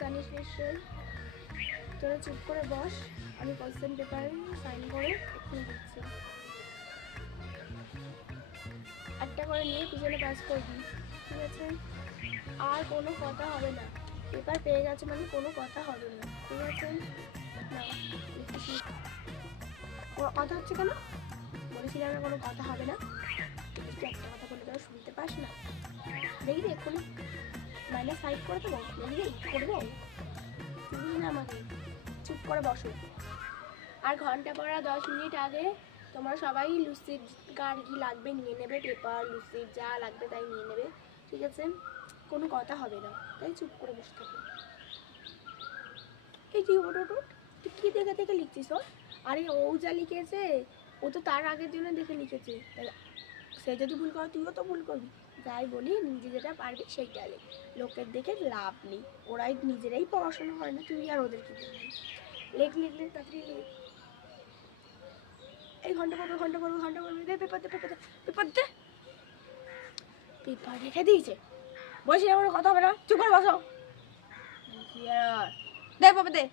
জানিস নিশ্চয়ই। তোরা চুপ করে বস, আমি কোশ্চেন পেপারে সাইন করে এক্ষুনি দিচ্ছি। একটা করে নিয়ে পিছনে পাস করবি, ঠিক আছে? আর কোনো কথা হবে না, পেপার পেয়ে গেছে মানে কোনো কথা হবে না, ঠিক আছে? না কথা হচ্ছে কেন? বলেছিলাম না কোনো কথা হবে না। একটা কথা বলে দেওয়া শুনতে পাস না? দেখবি এক্ষুনি মাইনাস 5 করে দেবো, দেখবি করবো। চিনিস না আমাকে, চুপ করে বসো। আর ঘন্টা পড়া 10 মিনিট আগে তোমরা সবাই লুসিড কার কি লাগবে নিয়ে নেবে, পেপার লুসিড যা লাগবে তাই নিয়ে নেবে, ঠিক আছে? কোনো কথা হবে না, তাই চুপ করে বসে থাকো। এই তুই ওট ওট ওট, তুই কী দেখে দেখে লিখছিস? ওর আরে ও যা লিখেছে ও তো তার আগের জন্য দেখে লিখেছে, সে যদি ভুল করে তুইও তো ভুল করবি। যাই বলি নিজে যেটা পারবি সেইটা লেখ, লোকের দেখে লাভ নেই, ওরাই নিজেরাই পড়াশোনা করে না, তুই আর ওদের কি বলবি? লেখ লেখ লেখ তাড়াতাড়ি লেখ। এই ঘন্টা পড়বে ঘন্টা পড়বে ঘন্টা পড়বে, দে পেপার দে পেপার দে পেপার দে। পেপার রেখে দিয়েছে, বলছি আমার কথা হবে না, চুপ করে বসো। দে পেপার দে।